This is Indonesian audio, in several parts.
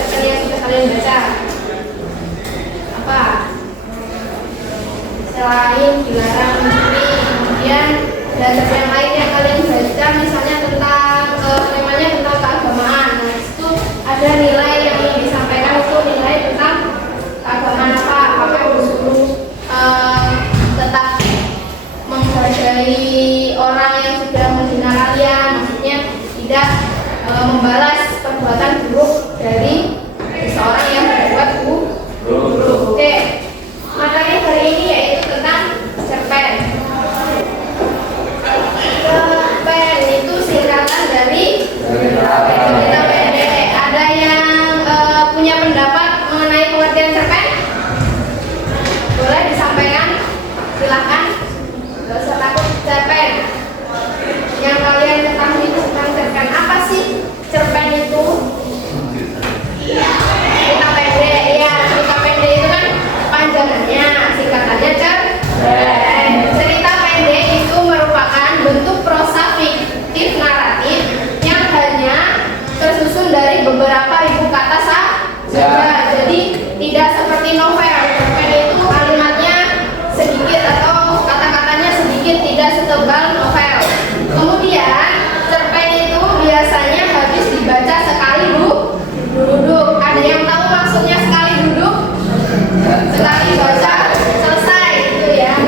cerpen yang sudah kalian baca? Apa? Selain dilarang mencuri, kemudian ada cerpen yang lain yang kalian baca, misalnya tentang temanya tentang keagamaan. Nah, itu ada nilai yang disampaikan, itu nilai tentang keagamaan apa? Apa yang disuruh tetap menghargai orang yang sudah menghina kalian, maksudnya tidak membalas perbuatan buruk dari seseorang yang berbuat buruk. Oke, materi hari ini yaitu tentang cerpen. Cerpen itu singkatan dari cerita pendek. Ada yang punya pendapat mengenai pengertian cerpen? Boleh disampaikan? Silakan. Gak usah takut. Cerpen yang kalian ketahui tentang cerpen, apa sih cerpen itu? Cerita pendek, ya. Cerita pendek itu kan panjangannya, singkatannya cerpen. Cerita pendek itu merupakan bentuk prosa fiktif naratif yang hanya tersusun dari beberapa ribu kata saja. Jadi tidak seperti novel. Cerpen itu kalimatnya sedikit atau kata-katanya sedikit, tidak setebal novel. Kemudian cerpen itu biasanya habis dibaca sekali duduk. Ada yang tahu maksudnya sekali duduk? Sekali baca selesai gitu ya.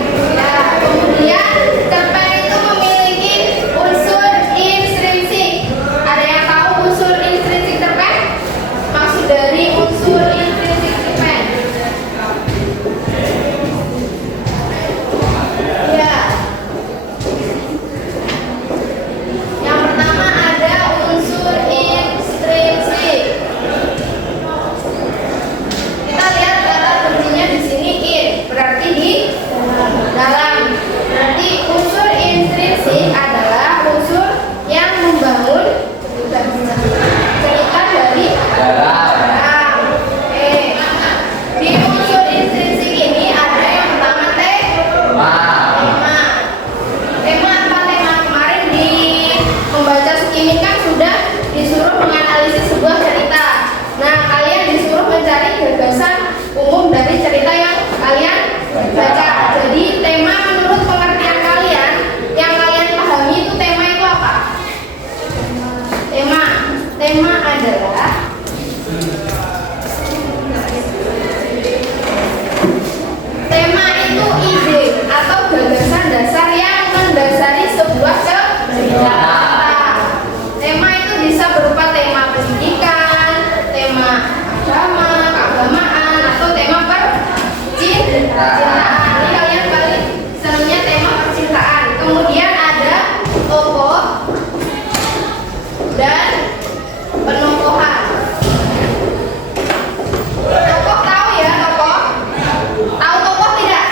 Kemudian cerpen itu memiliki unsur intrinsik. Ada yang tahu unsur intrinsik cerpen? Maksud dari unsur intrinsik cerpen? Ya. Yang pertama ada unsur intrinsik. Kita lihat kata kuncinya di sini in, berarti di dalam. Berarti unsur intrinsik adalah unsur yang membangun cerita dari dalam. Oke. Di unsur intrinsik ini ada yang pertama tema. Tema apa tema? Kemarin di membaca skiming kan sudah disuruh menganalisis sebuah cerita. Nah, kalian disuruh mencari gagasan umum dari cerita yang kalian baca. Jadi tema menurut pengertian kalian, yang kalian pahami itu tema itu apa? Tema adalah tema itu ide atau gagasan dasar yang mendasari sebuah cerita. Tema itu bisa berupa tema pendidikan, tema agama, keagamaan, atau tema percintaan. Ini kalian paling senangnya tema percintaan. Kemudian ada tokoh dan penokohan. Tokoh tahu ya, tokoh? Tahu tokoh tidak?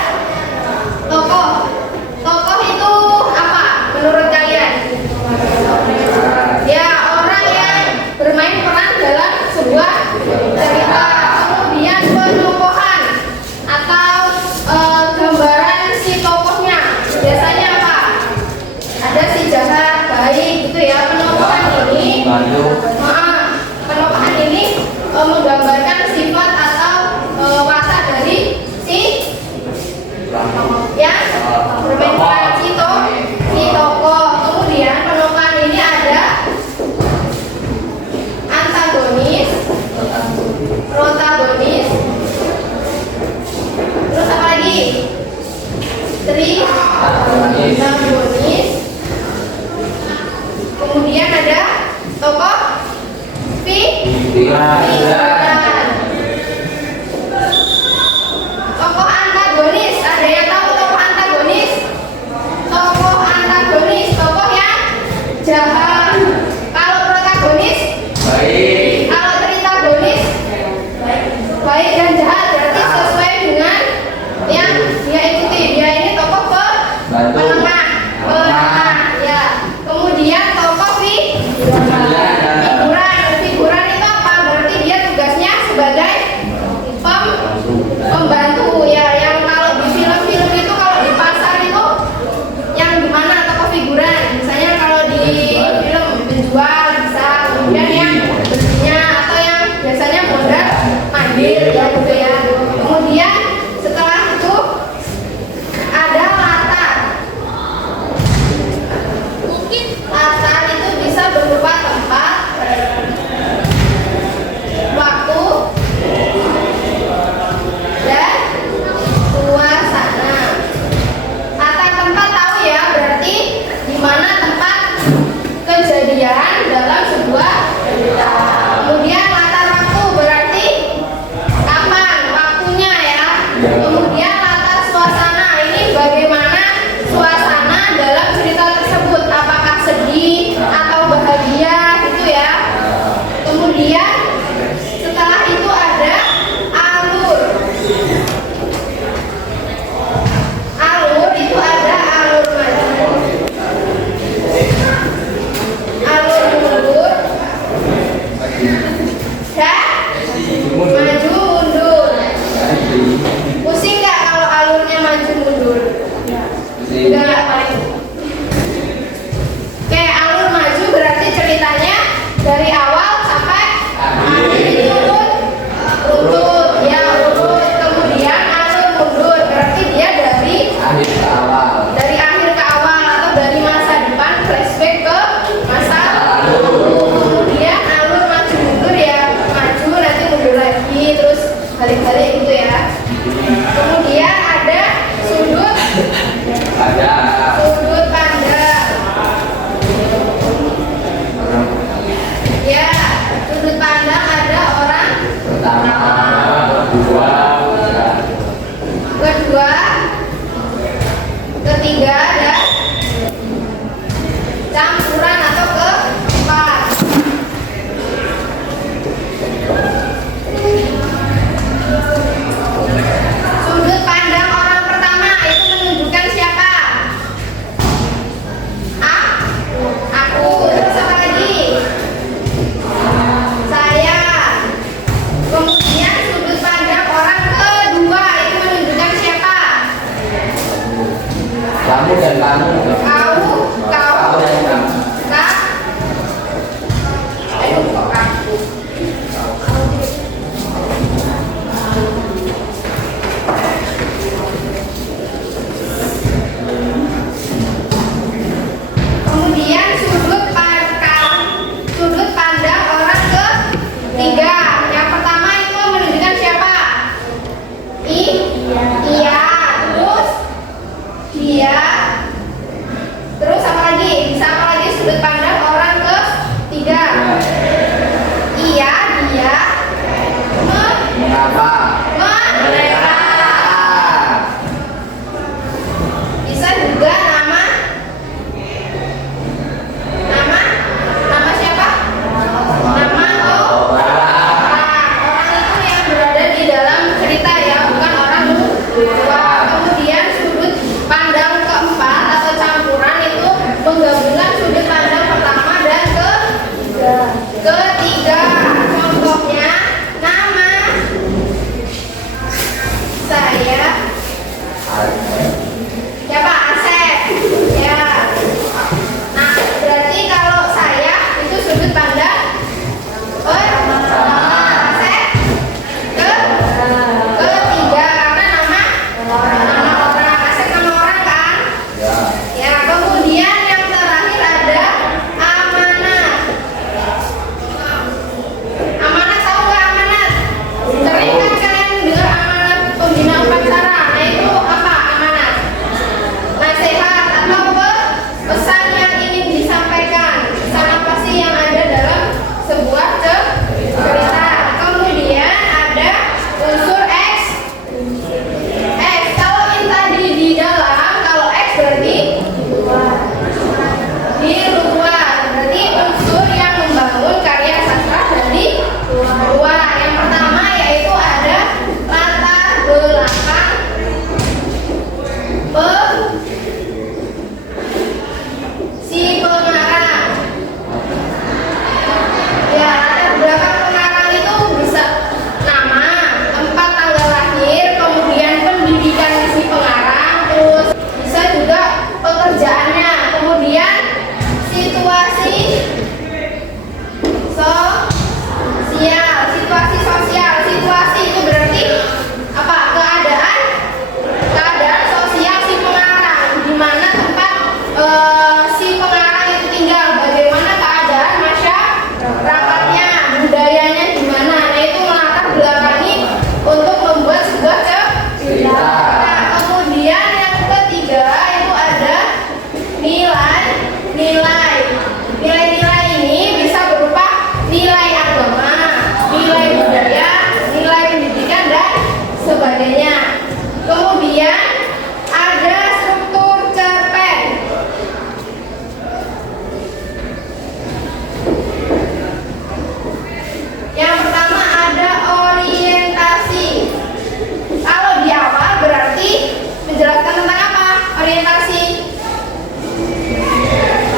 Tokoh itu apa menurut kalian? Ya, orang yang bermain peran dalam sebuah cerita. Kemudian penokohan atau gambaran si tokohnya biasanya apa? Ada si jahat, baik gitu ya. Penokohan ini menggambarkan sifat atau watak dari si yang bermain peran si tokoh. Kemudian penokohan ini ada antagonis, protagonis, terus apa lagi? Triagonis. Kemudian ada tokoh figuran. Tokoh antagonis, ada yang tahu tokoh antagonis? Tokoh antagonis, tokoh yang jahat. Kalau protagonis baik. Kalau tritagonis baik dan jahat, berarti sesuai dengan yang dia ikuti. Dia ini tokoh penengah. Ya. Kemudian tokoh figuran itu apa? Berarti dia tugasnya ketiga dan campuran atau keempat. Sudut pandang orang pertama itu menunjukkan siapa? Aku. Terus apa lagi? Saya. Kemudian sudut pandang orang kedua itu menunjukkan siapa? Kamu dan kamu. Kau dan kamu. Kak. Ayo kok aku. Kemudian sudut pandang orang ketiga. Yang pertama itu menunjukkan siapa? Iya. Terus dia. Terus apa lagi? Bisa apa lagi sudut pandang orang ketiga? Iya, dia. Mengapa? Mereka. Bisa juga nama siapa? Nama orang itu yang berada di dalam cerita ya, bukan orang luar. Kemudian sudut pandang keempat atau campuran itu menggabungkan sudut pandang pertama dan ketiga. Contohnya nama saya siapa? Asep. Ya. Nah, berarti kalau saya itu sudut pandang Asep ketiga karena nama orang. Asep nama orang kan? Ya. Kemudian yang terakhir ada amanat. Amanat tahu nggak amanat? Sering kan kalian dengar amanat pembina upacara. Nah itu apa amanat? Nasihat atau pesan yang ingin disampaikan. Pesan apa sih yang ada dalam sebuah cerita? Kemudian ada unsur X. Kalau yang tadi di dalam, kalau X berarti di luar. Berarti unsur yang membangun karya sastra dari luar. Yang pertama yaitu ada latar belakang si pengarang. Ya, latar belakang pengarang itu bisa nama, tempat tanggal lahir, kemudian pendidikan si pengarang, terus bisa juga pekerjaannya, kemudian situasi sosial. Situasi itu berarti apa? Keadaan sosial si pengarang, di mana tempat si pengarang itu tinggal, bagaimana keadaan masyarakatnya, budayanya gimana. Nah itu melatar belakangi untuk membuat sebuah cerita. Nah, kemudian yang ketiga itu ada nilai. Nilai ini bisa berupa nilai agama, nilai budaya, nilai pendidikan dan sebagainya. Kemudian ada struktur cerpen. Yang pertama ada orientasi. Kalau di awal berarti menjelaskan tentang apa? Orientasi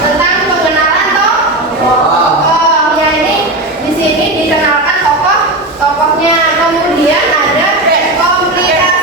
tentang pengenalan tokoh. Ya ini di sini dikenalkan tokohnya. Kemudian ada komplikasi.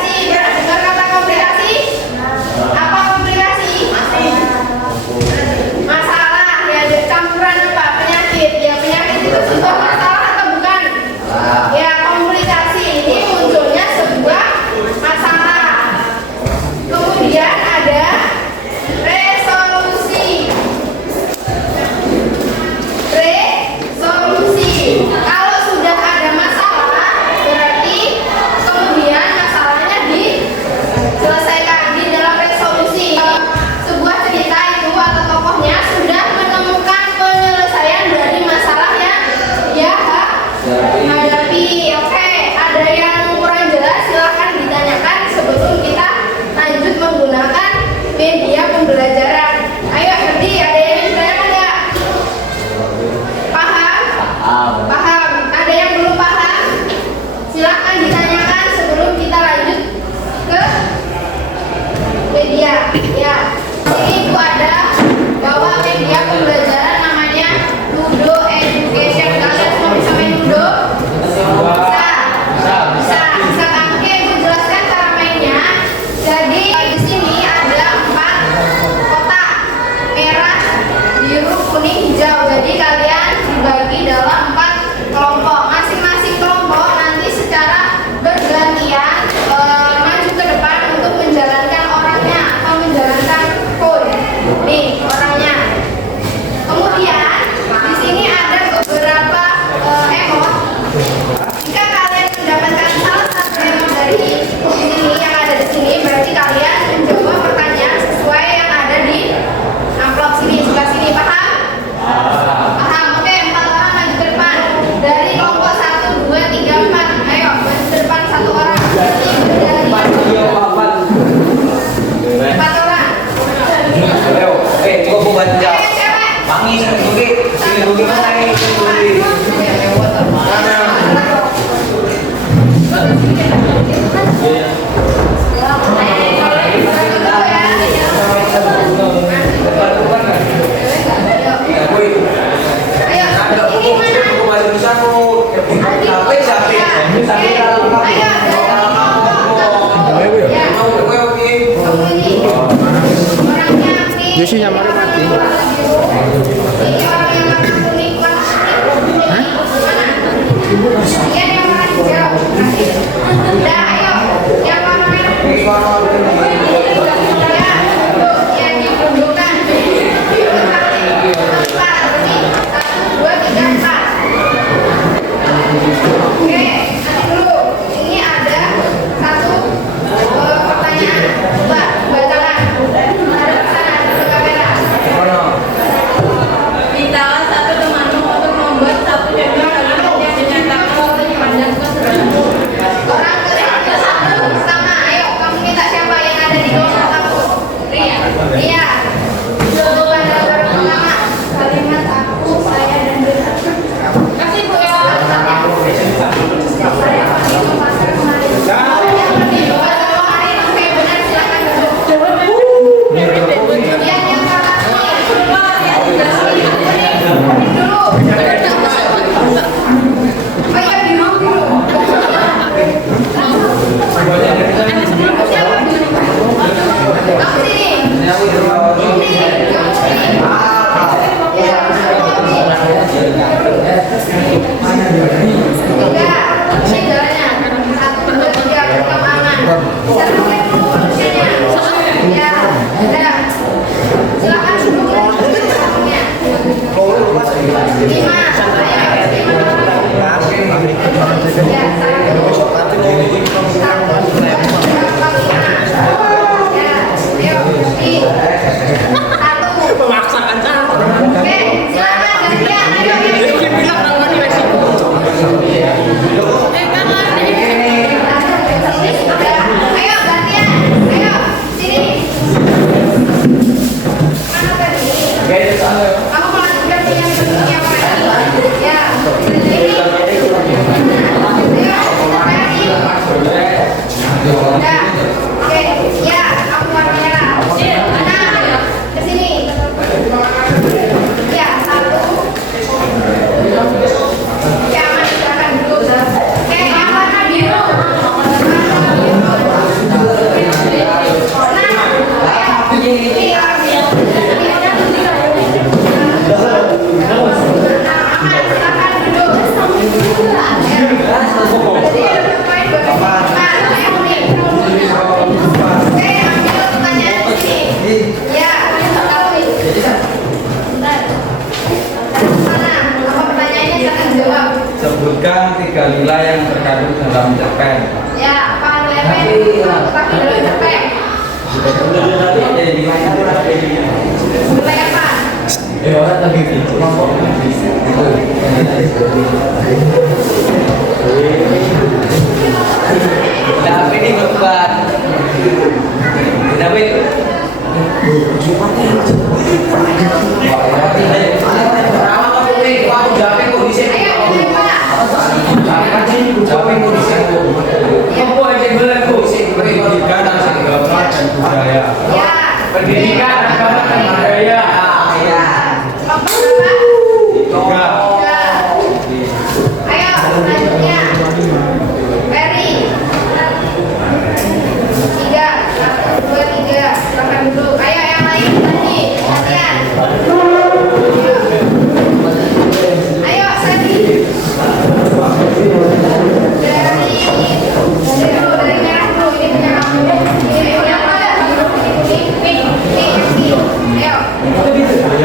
Dia sih nyamar mati. Ini orang yang warna kuning, warna yang warna hijau. Nah, ayo, yang warna merah. Ya, yang ditunjukkan. 4, ini 1, 2, 3, 4. Oke, nanti dulu. Ini ada satu pertanyaan. Coba bacakan. Ada sana di kamera. Mintalah satu temanmu untuk membuat satu contoh kalimat yang dinyatakan sepanjang sederhana. Orang ke satu sama. Ayo, kamu minta siapa yang ada di kelompok kamu? Ria. Coba pada baru pertama. Kalimat aku, saya dan dia. Kasih Bu ya. Saya pergi ke pasar kemarin. Saya pergi ke pasar kemarin. Oke, benar, silakan duduk. Yang kakak ini. Dulu. Oh iya, biru dulu. Kamu sini. Sebutkan 3 nilai yang terkandung dalam cerpen. Ya, Pak Lemen, tapi dulu cepet. Mulai apa? Tapi ini bukan. Tapi pendidikan, agama, dan budaya. Pendidikan, agama, dan budaya. Tiga. Ayo, selanjutnya. Ferry. 3, 1, 2, 3. Silakan duduk. Ayo, yang lain tadi. Latihan. Ayo, Sadi. Dari merah dulu. Ini punya kamu. Ini punya apa? Pink. Ayo.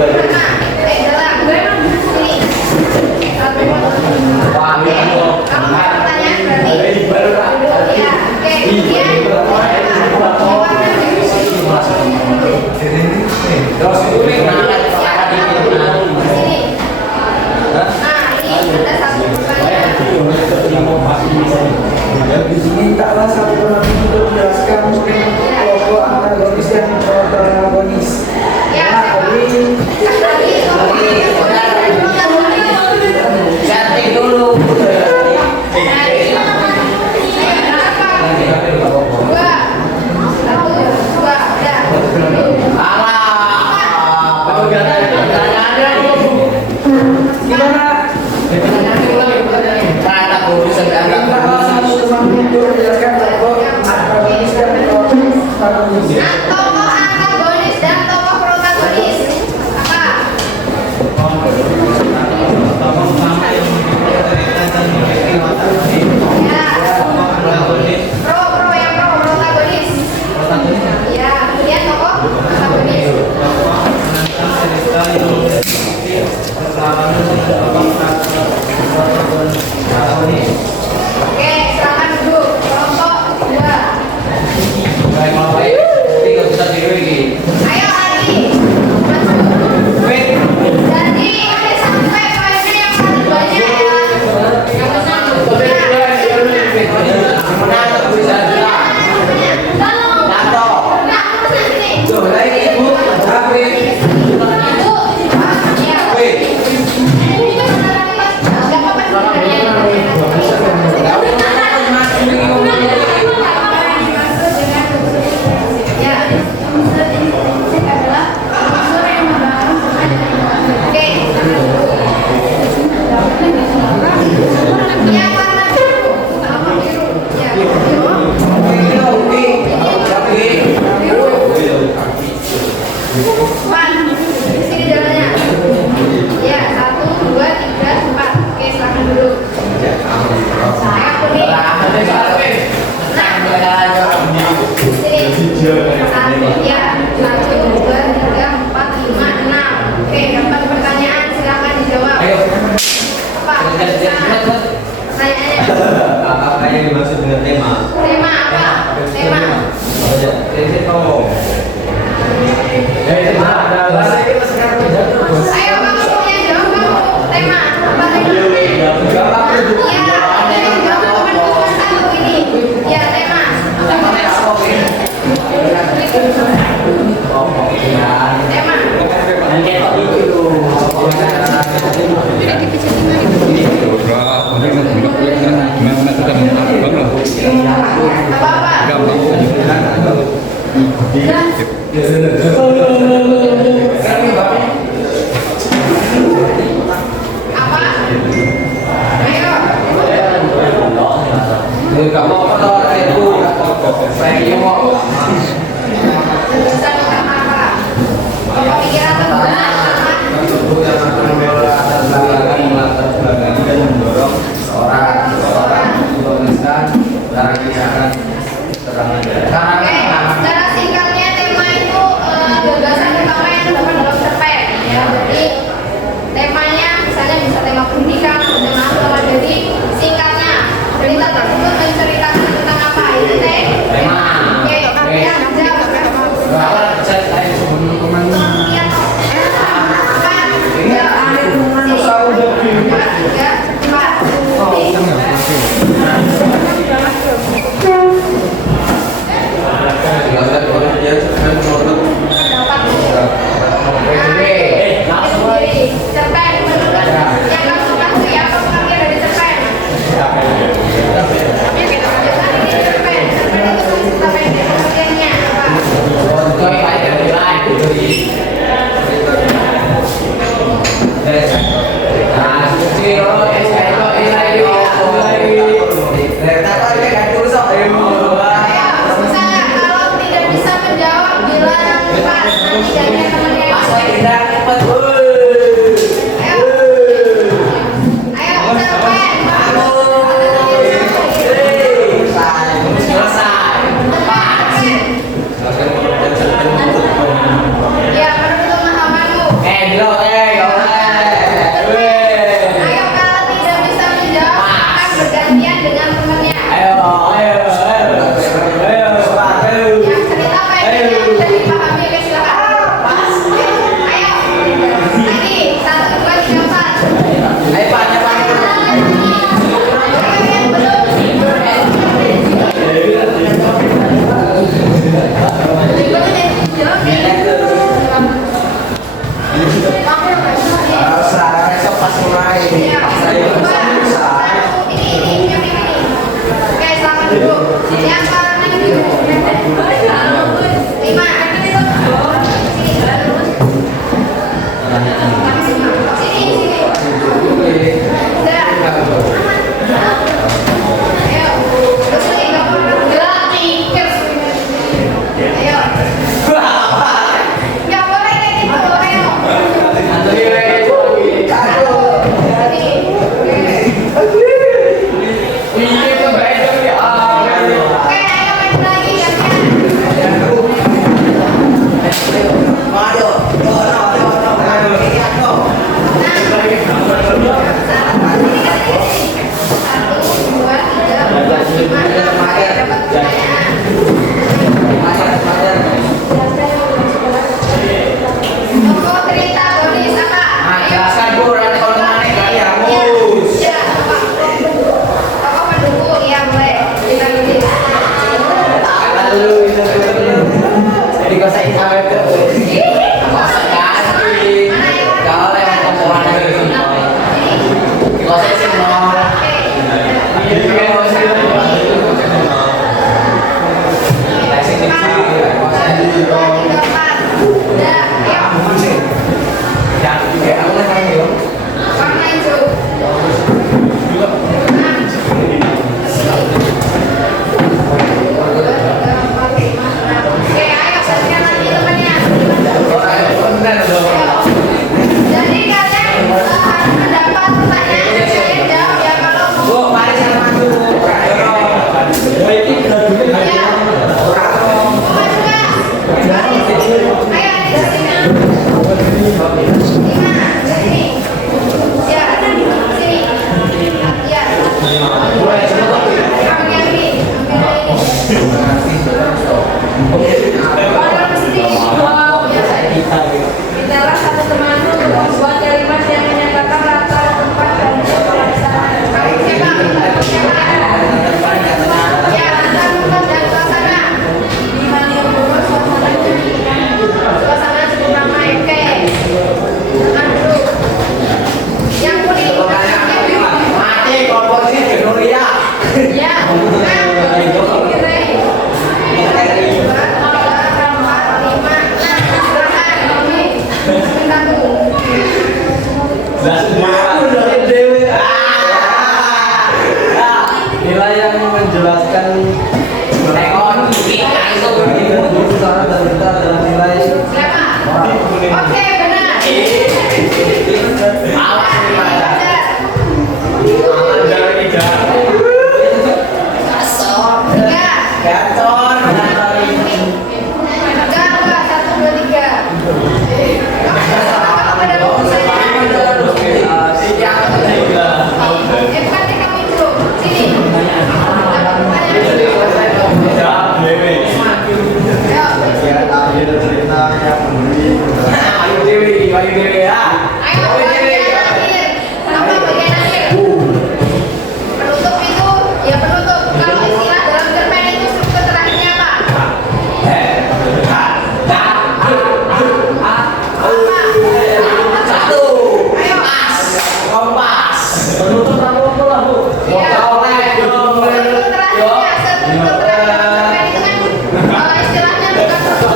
Mana? Dalam. Sini. Satu. Oke. Kamu mau pertanyaan berarti? Ya. Oke. Kemudian. Terus ini mintalah satu teman untuk menjelaskan kelompok antagonis dan protagonis. Ya, cantik dulu. Tokoh antagonis dan tokoh protagonis. Ya, 1, 2, 3, 4, 5, 6. Oke, dapat pertanyaan, silakan dijawab. Ayo. Apa? Pertanyaannya. Apa yang dimaksud dengan tema? Tema apa? Tema. Tema adalah Ayo kamu punya jawab kamu. Tema. Apa tema? Ya, ini jawab teman cuma satu ini. Ya, tema. Tema. Apa-apa? Apa? Ayo. Kamu apa itu? Saya mau. Jurusan utama apa? Pokok pikiran terbenar sama Guru yang akan melatar belakangi dan mendorong seorang menuliskan barang ini akan serangan. Oke, secara singkatnya tema itu gagasan utama yang terdapat dalam cerpen ya. Jadi temanya misalnya bisa tema pendidikan, tema agama. Jadi singkatnya cerita tersebut menceritakan tentang apa? Itu tema. Oke, artinya jawab. Cerpen menurut yang kamu kasih apa pengambil dari cerpen? Cerpen itu cerita pendek pengertiannya apa? Ayo, susah kalau tidak bisa menjawab bilang pas nanti gantian temennya yang lain. Ayo, cerpen. Ya, menurut pemahamanmu. Ayo, kalau tidak bisa menjawab akan bergantian dengan temannya. Yang cerita pendek yang bisa dipahami, oke, silakan. Ayo, lagi 1, 2, 3, 4. Ayo, yang belum. Berikutnya jawab nih. Kamu yang Iya, ini. Oke, selamat dulu. Yang warna biru. 5. Sini. Udah. Ayo. Terus lagi kamu gerak mikir. Ayo. Nggak boleh kayak gitu. Ayo. Oke, ayo main lagi gantian. Oke, ayo, gantian lagi temannya. Ambil yang ini. Orang mesti Mintalah satu temanmu untuk membuat kalimat yang menyatakan latar tempat dan pelaksanaan. Ya, antar tempat dan suasana. Di Malioboro suasana Suasana cukup ramai. Oke. Jangan dulu. Yang kuning. Mati komposisi Gloria. Ya. Nilai yang menjelaskan usaha dan kita adalah nilai Oke, benar. Penutup itu ya penutup. Kalau istilah dalam cerpen itu struktur terakhirnya apa? penutup apa lah Bu? Ya, struktur terakhirnya, struktur terakhir dalam cerpen itu kan istilahnya bukan struktur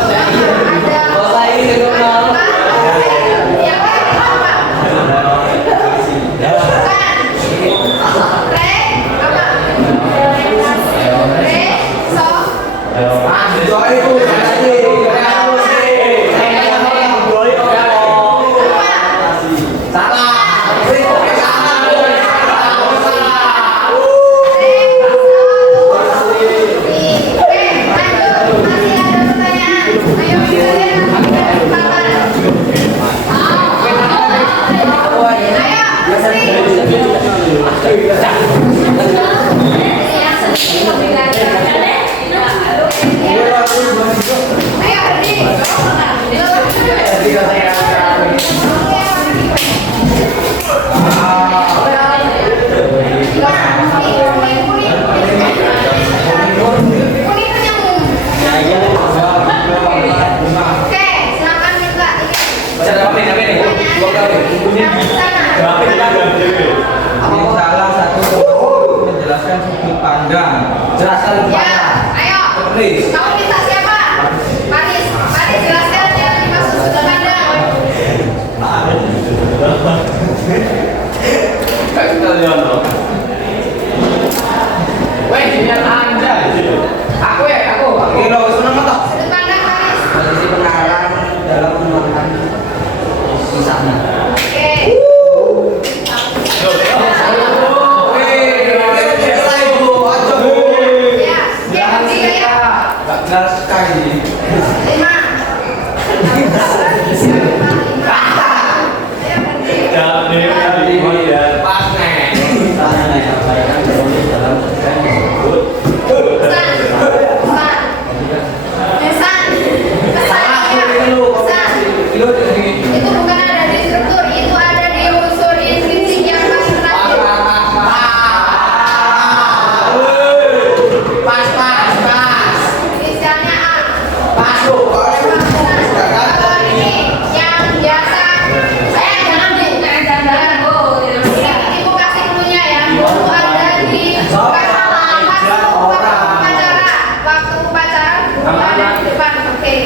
Ini salah satu untuk menjelaskan sudut pandang. Jelaskan Ya, ayo. Please. Kamu minta siapa? Paris. Paris jelaskan yang dimaksud sudut pandang. Sudut pandang Paris. Posisi pengarang dalam menuangkan kisahnya. Oke. Ya, ya, tiga ya. Jelas sekali. 5. Itu bukan ada di struktur, itu ada di unsur intrinsik yang paling terakhir. Inisialnya A. Kalau ini yang biasa, jangan Bu, ibu kasih dulunya ya. Itu ada di waktu upacara, buku ada di depan. Oke.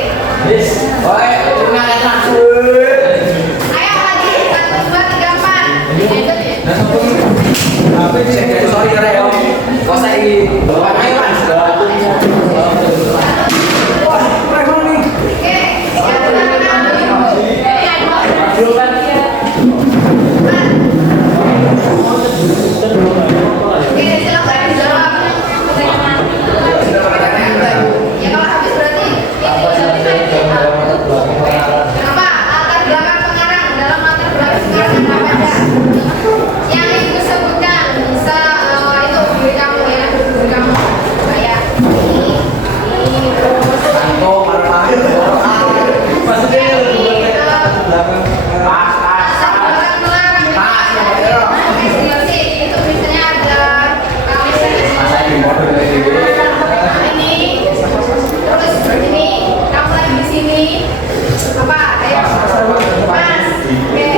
Ayo lagi 1, 2, 3, 4. Oke, Oke, silakan dijawab. Ya kalau habis berarti kenapa? Latar belakang pengarang dalam latar belakang pengarang apa aja? Yang ibu sebutkan bisa itu beri kamu ini, terus ini, kamu lagi di sini. Apa? Ayo, Mas. Oke.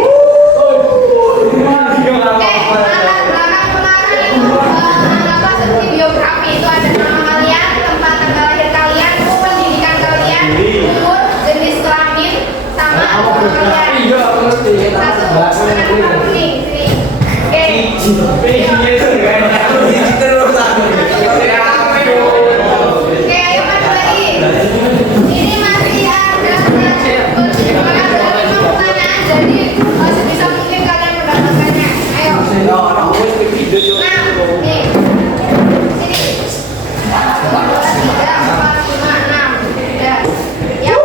Latar belakang pengarang itu apa? Seperti biografi itu ada nama kalian, tempat tanggal lahir kalian, pendidikan kalian, umur, jenis kelamin, sama umur kalian. Satu, nih, sini. Oke. Oke, ayo maju lagi. Ini masih ada pertanyaan, jadi sebisa mungkin kalian mendapatkannya. Ayo. Nah, nih. Sini. 1, 2, 3, 4, 5, 6. Udah. Yang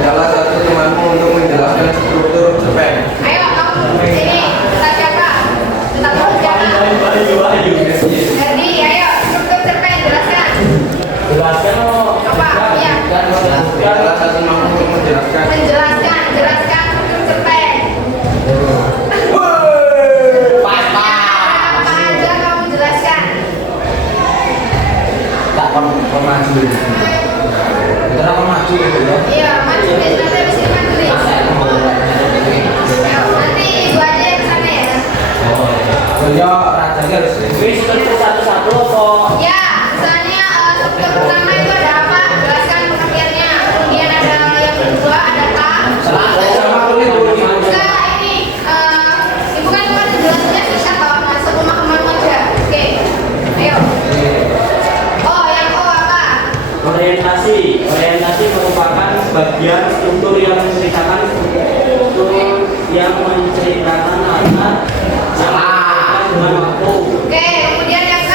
Salah satu temanmu untuk menjelaskan struktur cerpen. ayo kamu sini. Tetap siapa? Tetap kamu siapa? Herdi, ayo struktur cerpen jelaskan. Coba, iya. Salah satu temanmu untuk menjelaskan. Jelaskan struktur cerpen. Apa aja kamu jelaskan? Maju. Kenapa maju gitu ya? Iya, maju deh, nanti habis ini maju deh. Ayo, nanti ibu aja yang kesana ya. Beliau rajanya harus Ya, misalnya struktur pertama itu ada apa? Jelaskan pengertiannya. Kemudian ada yang kedua ada apa? sama kulit Enggak, ini ibu kan cuma jelasnya singkat kalau masuk pemahaman aja. Oke, ayo. Oh, yang O apa? Orientasi merupakan bagian struktur yang menceritakan latar yang dengan waktu. Oke, kemudian yang K.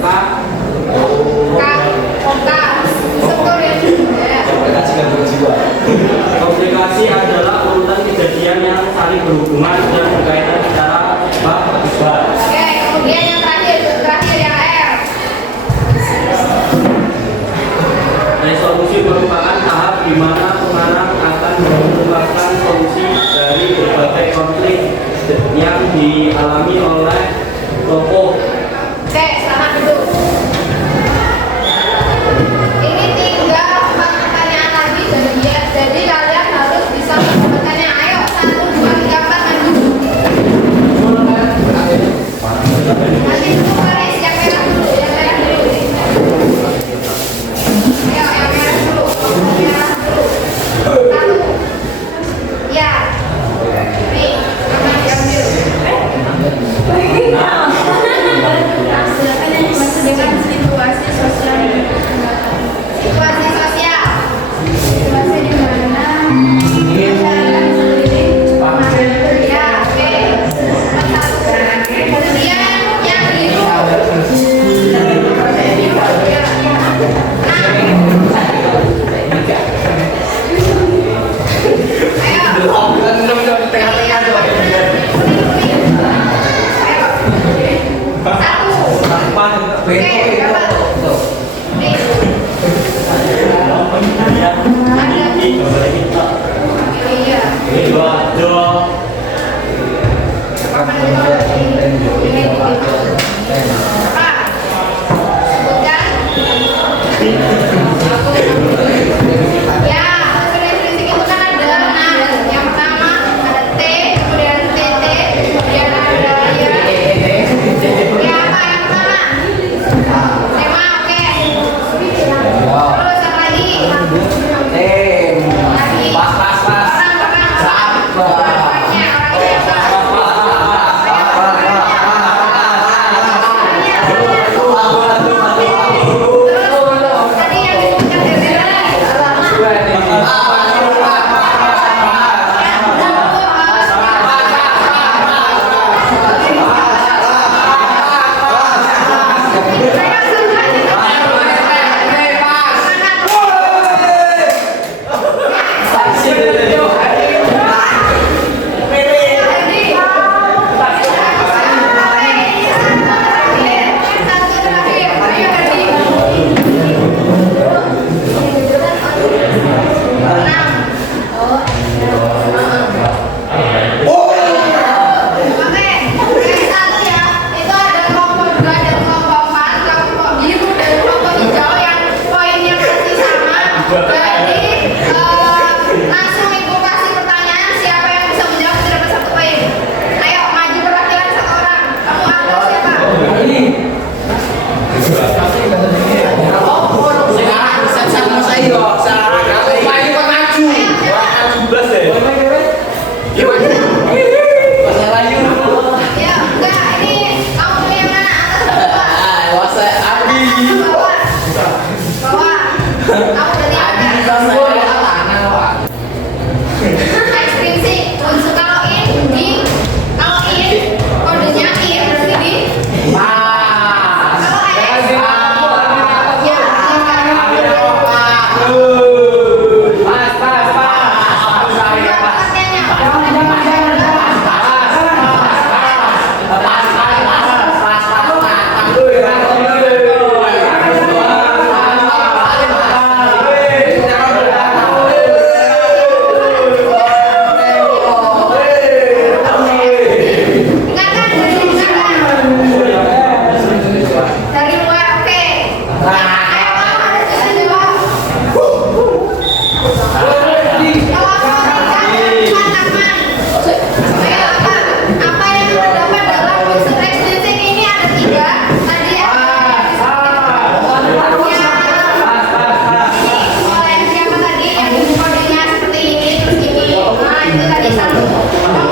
K. Struktur yang ya. Komplikasi adalah urutan kejadian yang saling berhubungan dan berkaitan secara bab akibat. Oke, kemudian yang terakhir yang R. Resolusi merupakan tahap di mana pengarang akan menemukan solusi dari berbagai konflik yang dialami oleh tokoh. Oke, selamat duduk. Ini tinggal 4 pertanyaan lagi jadi kalian harus bisa mendapatkannya. Ayo, 1, 2, 3, 4 maju. Nanti dulu Faris, yang merah dulu. Ayo, yang merah dulu. Satu. Ya. Nih, sama diambil. Situasi sosial. Situasi di mana? Ya, oke. Kemudian yang biru. Teman